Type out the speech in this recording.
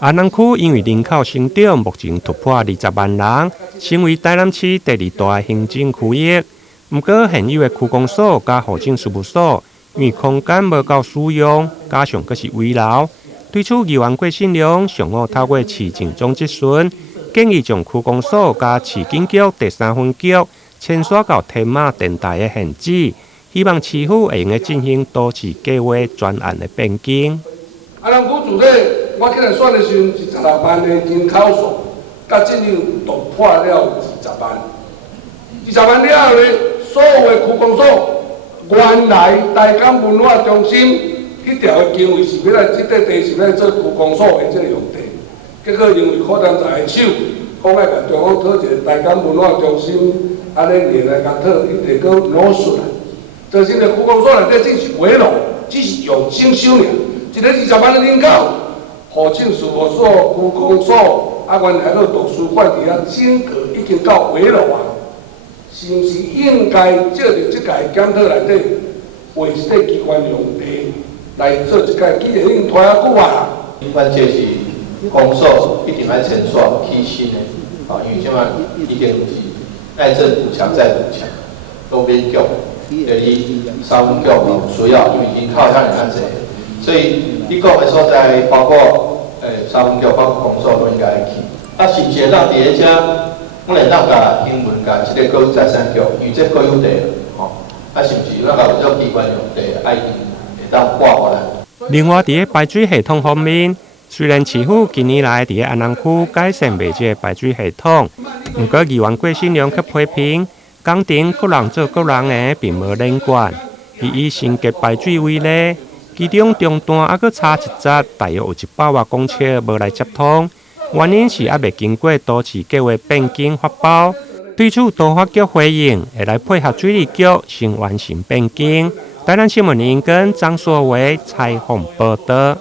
安南区因为人口增长，目前突破20万人，成为台南市第2大行政区域。不过，现有的区公所加户政事务所，因为空间无够使用，加上阁是危楼，对此议员郭信良上午透过市政总质询，建议将区公所加市警局第3分局迁徙到天马电台的限制，希望市府会用进行都市计划专案的变更。安南区自我今日选的时候是16万的人口数，甲进入突破了20万。20万了后呢，所有的区公所原来台港文化中心迄条的经费是要来，这块地是要来做区公所的这个用地。结果因为柯南才的手，讲要甲中央讨一个台港文化中心，安尼连来甲讨，伊地佫挪出来。造成的区公所内底只是围楼，只是用征收尔。一个20万的人口，户政事务所、区公所，原来个图书馆伫遐整个已经到围楼啊，是毋是应该借着即届检讨内底，为这个机关用地来做一届？既然已经拖遐久啊，关键是公所一定要迁徙起新的，因为即摆已经是爱政补强再补强，都免局，第二3分局有需要，因为人口遐尔啊济。所以你讲的所在，包括3分局、包括公所都应该去。是不是让伫遮，我来让甲英文甲即个国有财产局，因为这国有地，是不是咱甲有种机关用地，爱会当挂回来？另外，伫排水系统方面，虽然市府近年来伫安南区改善袂少排水系统，不过议员郭信良却批评工程各人做各人的，并无连贯。以升级排水为例。其中中段还佫差一节，大约有100多公尺无来接通，原因是还未经过都市计划变更发包。对此，都发局回应会来配合水利局先完成变更。台南新闻联跟张硕伟采访报道。